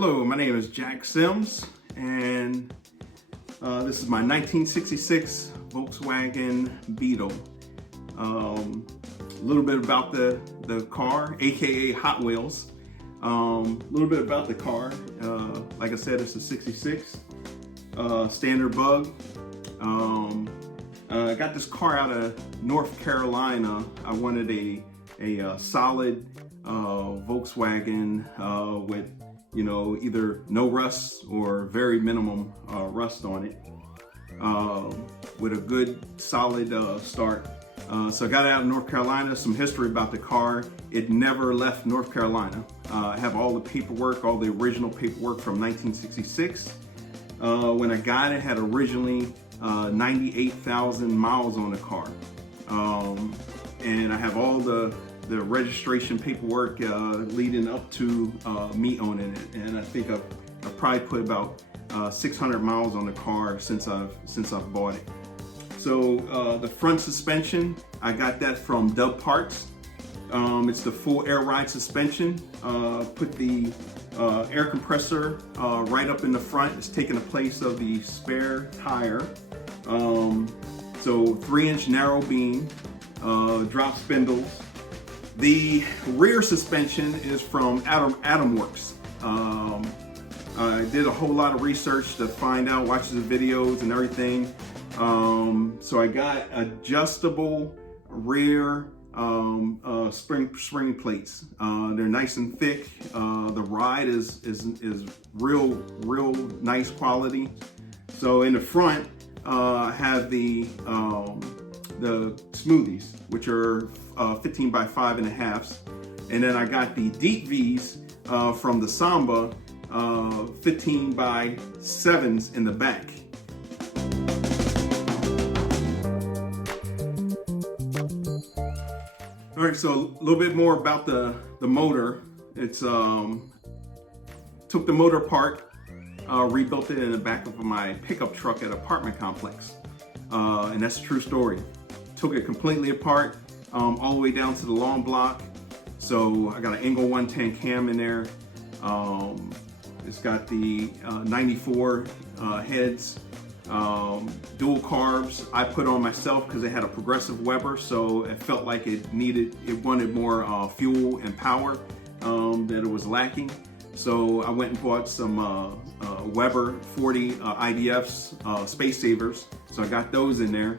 Hello, my name is Jack Sims, and this is my 1966 Volkswagen Beetle. A little bit about the car, aka Hot Wheels. A little bit about the car. Like I said, it's a 66 standard bug. I got this car out of North Carolina. I wanted a solid Volkswagen with either no rust or very minimum rust on it, with a good solid start. So I got it out of North Carolina. Some history about the car. It never left North Carolina. I have all the paperwork, all the original paperwork from 1966. When I got it, had originally 98,000 miles on the car. And I have all the registration paperwork leading up to me owning it, and I think I've probably put about 600 miles on the car since I've bought it. So the front suspension, I got that from Dub Parts. It's the full air ride suspension. Put the air compressor right up in the front. It's taking the place of the spare tire. So 3-inch narrow beam, drop spindles. The rear suspension is from Atom Works. I did a whole lot of research to find out, watch the videos and everything. So I got adjustable rear spring plates. They're nice and thick. The ride is real nice quality. So in the front, I have the smoothies, which are 15 by 5.5, and then I got the deep V's from the Samba, 15 by 7s in the back. All right, so a little bit more about the motor. It's took the motor apart, rebuilt it in the back of my pickup truck at an apartment complex, and that's a true story. Took it completely apart, all the way down to the long block. So I got an Engel 110 cam in there. It's got the 94 heads, dual carbs. I put on myself because it had a progressive Weber, so it felt like it wanted more fuel and power that it was lacking. So I went and bought some Weber 40 IDFs, space savers. So I got those in there.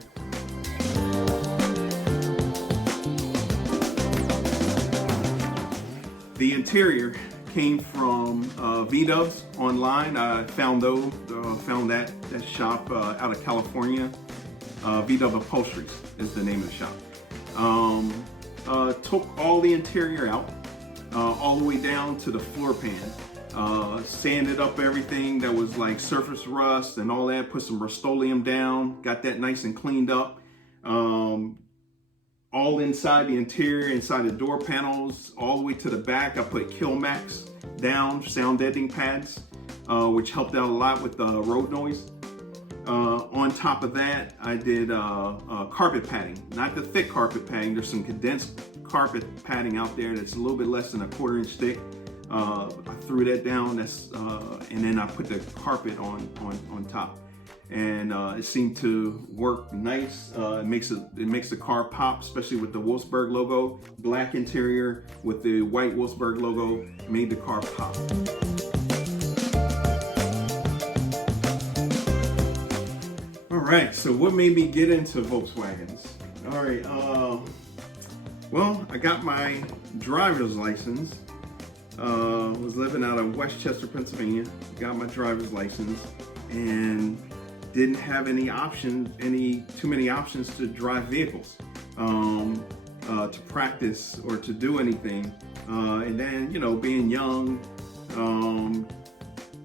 The interior came from V-Dubs online. I found that shop out of California. V-Dub Upholsteries is the name of the shop. Took all the interior out, all the way down to the floor pan. Sanded up everything that was like surface rust and all that. Put some Rust-Oleum down. Got that nice and cleaned up. All inside the interior, inside the door panels, all the way to the back, I put Killmax down, sound deadening pads, which helped out a lot with the road noise. On top of that, I did carpet padding, not the thick carpet padding. There's some condensed carpet padding out there that's a little bit less than a 1/4-inch thick. I threw that down, and then I put the carpet on top. And it seemed to work nice. It makes the car pop, especially with the Wolfsburg logo. Black interior with the white Wolfsburg logo made the car pop. All right, so what made me get into Volkswagens? All right, well, I got my driver's license. Was living out of Westchester, Pennsylvania. Got my driver's license and didn't have too many options to drive vehicles, to practice or to do anything. And then, being young,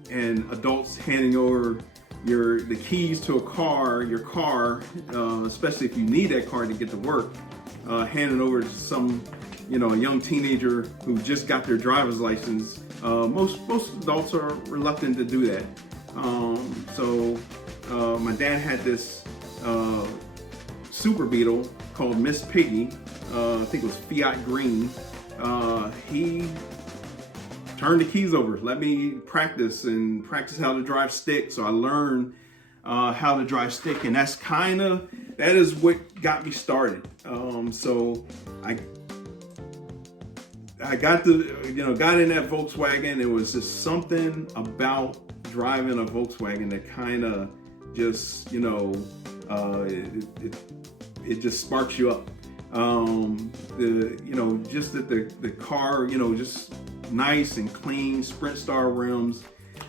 and adults handing over the keys to your car, especially if you need that car to get to work, handing over to some, a young teenager who just got their driver's license. Most adults are reluctant to do that. So my dad had this Super Beetle called Miss Piggy. I think it was Fiat Green. He turn the keys over. Let me practice how to drive stick. So I learned how to drive stick, and that is what got me started. So I got in that Volkswagen. It was just something about driving a Volkswagen that kind of just, it just sparks you up. Just that the car, just nice and clean, Sprint Star rims.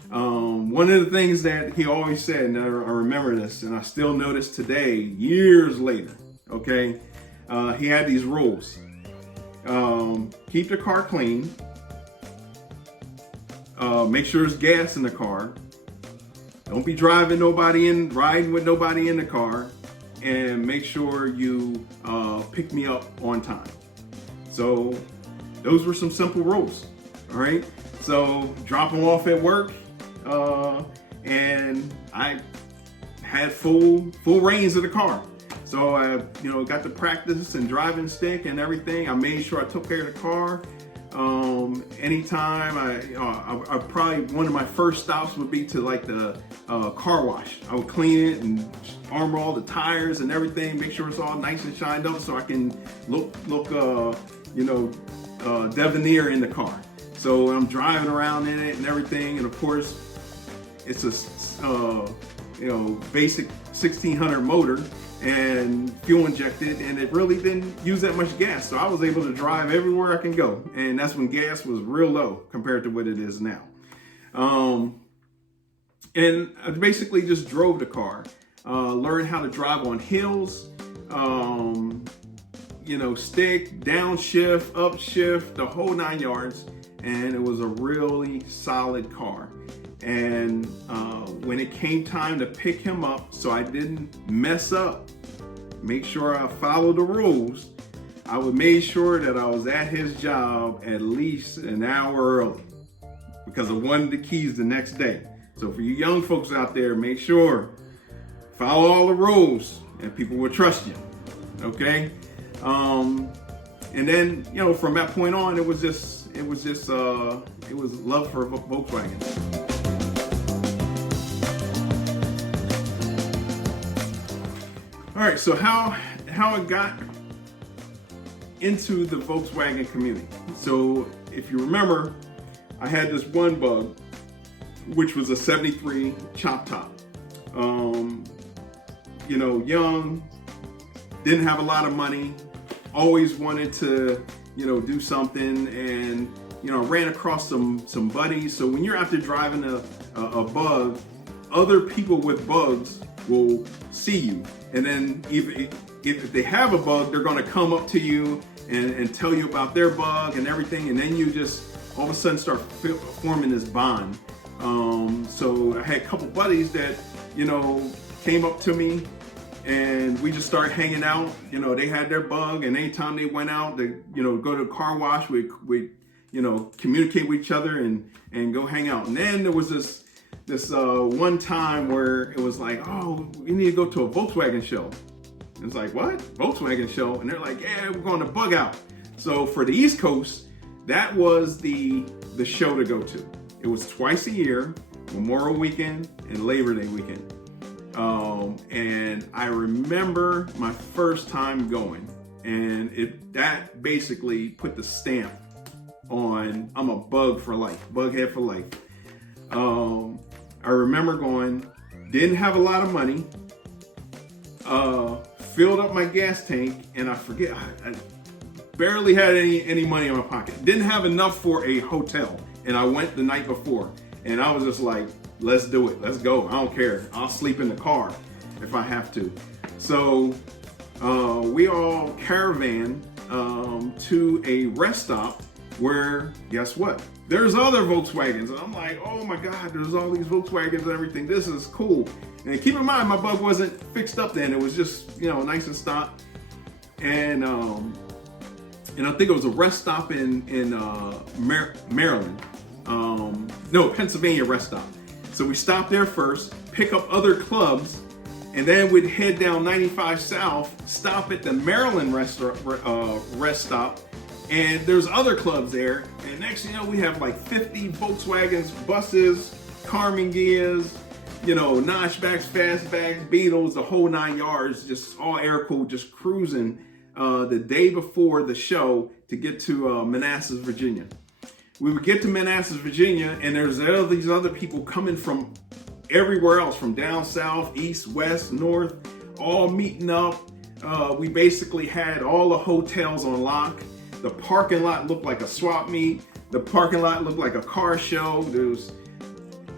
One of the things that he always said, and I remember this, and I still notice today, years later, okay? He had these rules. Keep the car clean. Make sure there's gas in the car. Don't be riding with nobody in the car. And make sure you pick me up on time. So those were some simple rules. All right. So drop them off at work, and I had full reins of the car. So I, got to practice and driving stick and everything. I made sure I took care of the car. Anytime I probably, one of my first stops would be to like the car wash. I would clean it and armor all the tires and everything, make sure it's all nice and shined up so I can look debonair in the car. So I'm driving around in it and everything, and of course it's a basic 1600 motor and fuel injected, and it really didn't use that much gas. So I was able to drive everywhere I can go. And that's when gas was real low compared to what it is now. And I basically just drove the car, learned how to drive on hills, stick, downshift, upshift, the whole 9 yards. And it was a really solid car. And when it came time to pick him up, so I didn't mess up, make sure I followed the rules, I would make sure that I was at his job at least an hour early because I wanted the keys the next day. So for you young folks out there, make sure follow all the rules and people will trust you. Okay. And then, from that point on, it was love for Volkswagen. All right, so how I got into the Volkswagen community. So if you remember, I had this one Bug, which was a 73 chop top. Young, didn't have a lot of money, always wanted to, do something, and ran across some buddies. So when you're out there driving a Bug, other people with Bugs will see you, and then if they have a Bug, they're going to come up to you and tell you about their Bug and everything, and then you just all of a sudden start forming this bond. So I had a couple buddies that came up to me, and we just started hanging out. They had their Bug, and anytime they went out, they go to the car wash, we communicate with each other and go hang out. And then there was this one time where it was like, oh, we need to go to a Volkswagen show. And it's like, what? Volkswagen show? And they're like, yeah, we're going to Bug Out. So for the East Coast, that was the show to go to. It was twice a year, Memorial Weekend and Labor Day weekend. And I remember my first time going, and that basically put the stamp on, I'm a Bug for life, Bughead for life. I remember going, didn't have a lot of money, filled up my gas tank, and I forget, I barely had any money in my pocket. Didn't have enough for a hotel, and I went the night before, and I was just like, let's do it, let's go, I don't care, I'll sleep in the car if I have to. So we all caravan to a rest stop where, guess what? There's other Volkswagens. And I'm like, oh my God, there's all these Volkswagens and everything. This is cool. And keep in mind, my Bug wasn't fixed up then. It was just, nice and stock. And I think it was a rest stop in Maryland. No, Pennsylvania rest stop. So we stopped there first, pick up other clubs, and then we'd head down 95 South, stop at the Maryland rest stop, And there's other clubs there. And next thing you know, we have like 50 Volkswagens, buses, Karmann Gias, you know, notchbacks, fastbacks, Beetles, the whole 9 yards, just all air cooled, just cruising the day before the show to get to Manassas, Virginia. We would get to Manassas, Virginia, and there's all these other people coming from everywhere else, from down south, east, west, north, all meeting up. We basically had all the hotels on lock. The parking lot looked like a swap meet. The parking lot looked like a car show. There was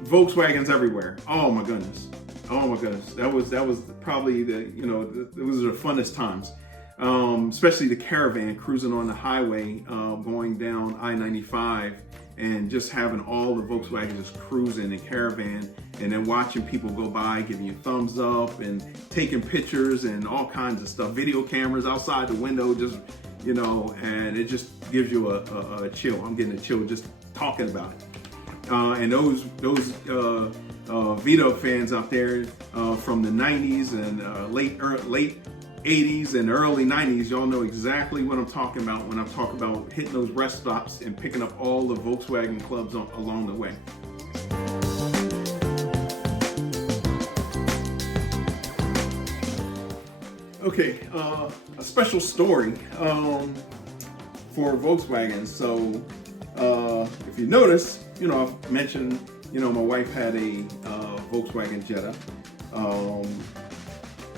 Volkswagens everywhere. Oh my goodness. Oh my goodness. That was probably the, you know, it was the funnest times. Especially the Caravan cruising on the highway, going down I-95 and just having all the Volkswagens just cruising in Caravan, and then watching people go by, giving you thumbs up and taking pictures and all kinds of stuff. Video cameras outside the window, just, you know, and it just gives you a chill. I'm getting a chill just talking about it. And those Vito fans out there from the 90s and late 80s and early 90s, y'all know exactly what I'm talking about when I'm talking about hitting those rest stops and picking up all the Volkswagen clubs along the way. Okay, a special story for Volkswagen. So if you notice, you know, I've mentioned, you know, my wife had a Volkswagen Jetta.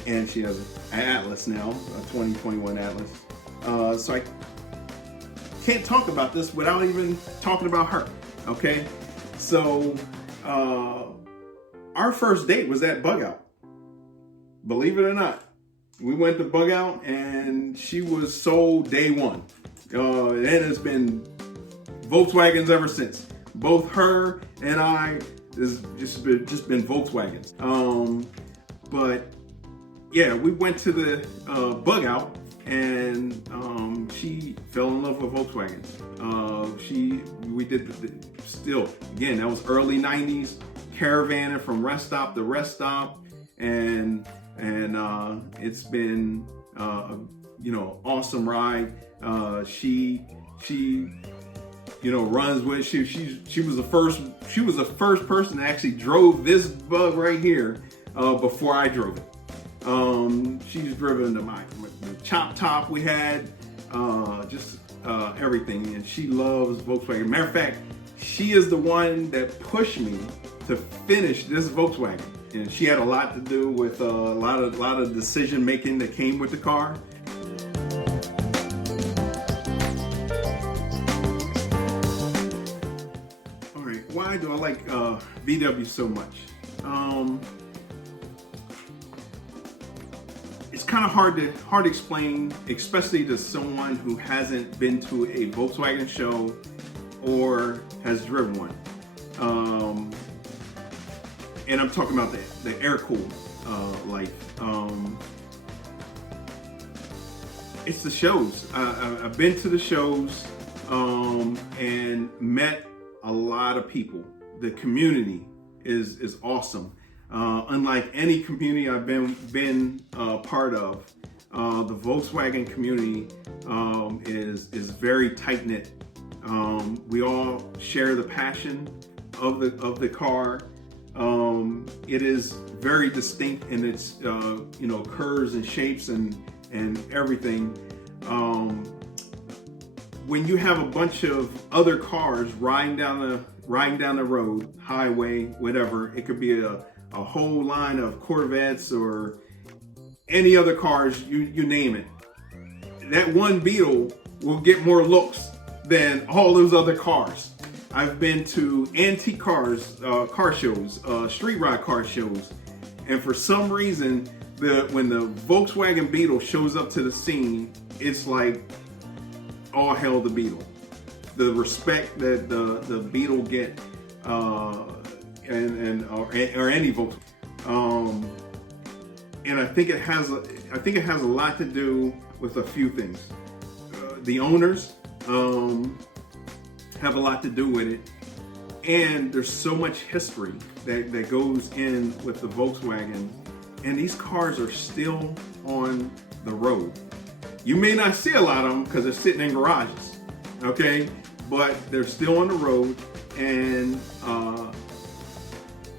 And she has an Atlas now, a 2021 Atlas. So I can't talk about this without even talking about her, okay? So our first date was at Bug Out. Believe it or not. We went to Bug Out and she was sold day one. And it's been Volkswagens ever since. Both her and I has just been Volkswagens. But yeah, we went to the Bug Out, and she fell in love with Volkswagens. We did still, again, that was early 90s, caravanning from rest stop to rest stop, and it's been you know, awesome ride. She you know, runs with, she was the first person that actually drove this Bug right here before I drove it. She's driven the chop top we had, just everything, and she loves Volkswagen. Matter of fact, she is the one that pushed me to finish this Volkswagen, and she had a lot to do with a lot of decision making that came with the car. All right, why do I like VW so much? It's kind of hard to explain, especially to someone who hasn't been to a Volkswagen show or has driven one. And I'm talking about the air-cooled life. It's the shows. I've been to the shows and met a lot of people. The community is awesome. Unlike any community I've been part of, the Volkswagen community is very tight knit. We all share the passion of the car. It is very distinct in its you know, curves and shapes and everything. When you have a bunch of other cars riding down the road, highway, whatever, it could be a whole line of Corvettes or any other cars, you name it. That one Beetle will get more looks than all those other cars. I've been to antique cars, car shows, street ride car shows, and for some reason, when the Volkswagen Beetle shows up to the scene, it's like all hail the Beetle. The respect that the Beetle get, or any Volkswagen, and I think it has a lot to do with a few things. The owners have a lot to do with it, and there's so much history that goes in with the Volkswagen, and these cars are still on the road. You may not see a lot of them because they're sitting in garages, okay? But they're still on the road, and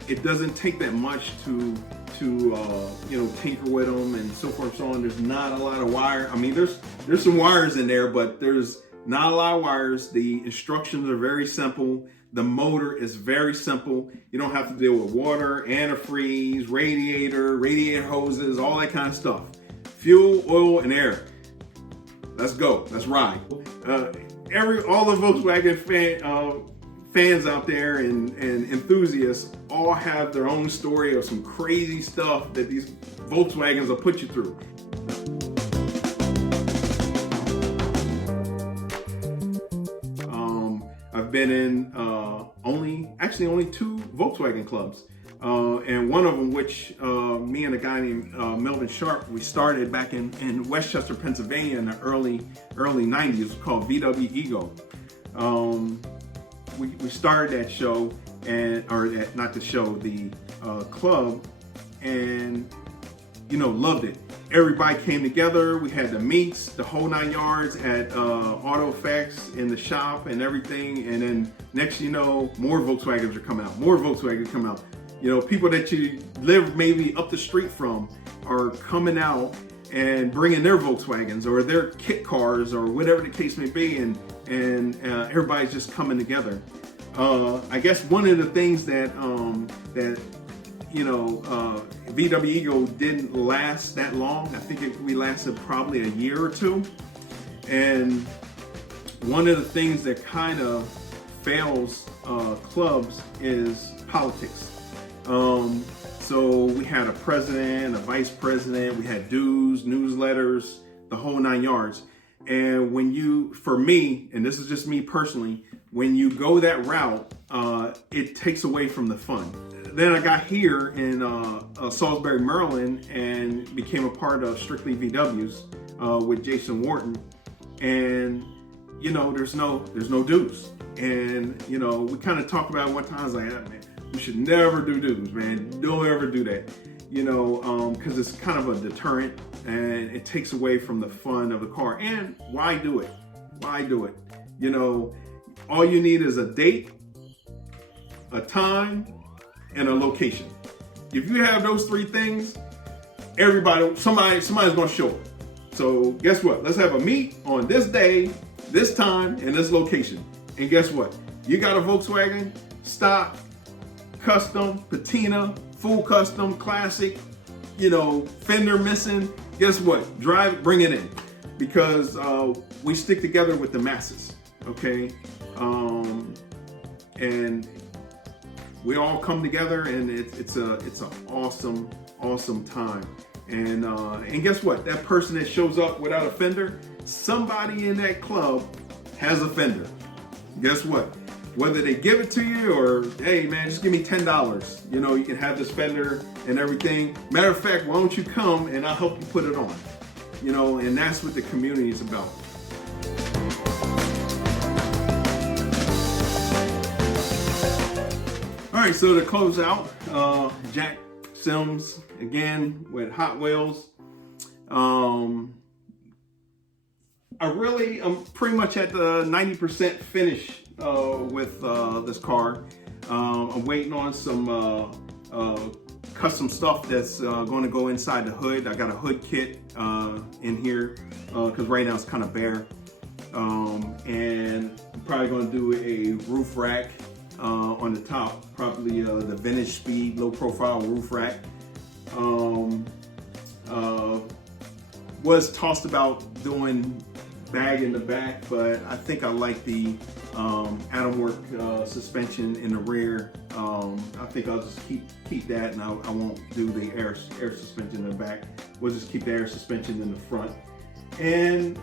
it doesn't take that much to tinker with them and so forth and so on. There's not a lot of wire. I mean, there's some wires in there, but there's not a lot of wires. The instructions are very simple. The motor is very simple. You don't have to deal with water, antifreeze, radiator hoses, all that kind of stuff. Fuel, oil, and air. Let's go. Let's ride. All the Volkswagen fans out there and enthusiasts all have their own story of some crazy stuff that these Volkswagens will put you through. I've been in only 2 Volkswagen clubs, and one of them, which me and a guy named Melvin Sharp, we started back in Westchester, Pennsylvania in the early 90s. It was called VW Ego. We started that show, the club, and loved it. Everybody came together. We had the meets, the whole 9 yards at Auto Effects in the shop and everything. And then next, more Volkswagens are coming out. More Volkswagens come out. People that you live maybe up the street from are coming out and bringing their Volkswagens or their kit cars or whatever the case may be, and everybody's just coming together. I guess one of the things that VW Ego didn't last that long. I think we lasted probably a year or 2. And one of the things that kind of fails clubs is politics. So we had a president, a vice president, we had dues, newsletters, the whole 9 yards. And for me, and this is just me personally, when you go that route, it takes away from the fun. Then I got here in Salisbury, Maryland, and became a part of Strictly VWs with Jason Wharton. And there's no dues. And we kind of talked about it one time. I was like, man, we should never do dues, man. Don't ever do that. Because it's kind of a deterrent, and it takes away from the fun of the car. And why do it? Why do it? All you need is a date, a time, and a location. If you have those 3 things, somebody's gonna show up. So guess what? Let's have a meet on this day, this time, and this location. And guess what? You got a Volkswagen, stock, custom, patina, full custom, classic, fender missing. Guess what? Drive it, bring it in, because we stick together with the masses. Okay, and we all come together, and it's an awesome time. And guess what? That person that shows up without a fender, somebody in that club has a fender. Guess what? Whether they give it to you or, hey man, just give me $10. You can have this fender and everything. Matter of fact, why don't you come and I'll help you put it on? And that's what the community is about. All right, so to close out, Jack Sims again with Hot Wheels. I'm pretty much at the 90% finish with this car. I'm waiting on some custom stuff that's going to go inside the hood. I got a hood kit in here because right now it's kind of bare. And I'm probably going to do a roof rack on the top, probably the vintage speed low profile roof rack. Was tossed about doing bag in the back, but I think I like the atom work suspension in the rear. I think I'll just keep that, and I won't do the air suspension in the back. We'll just keep the air suspension in the front. And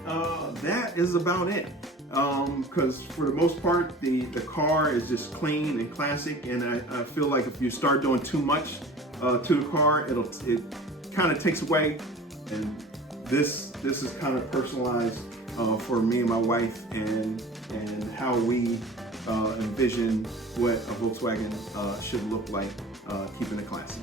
that is about it. Because for the most part, the car is just clean and classic, and I feel like if you start doing too much to the car, it kind of takes away. And this is kind of personalized for me and my wife, and how we envision what a Volkswagen should look like, keeping it classy.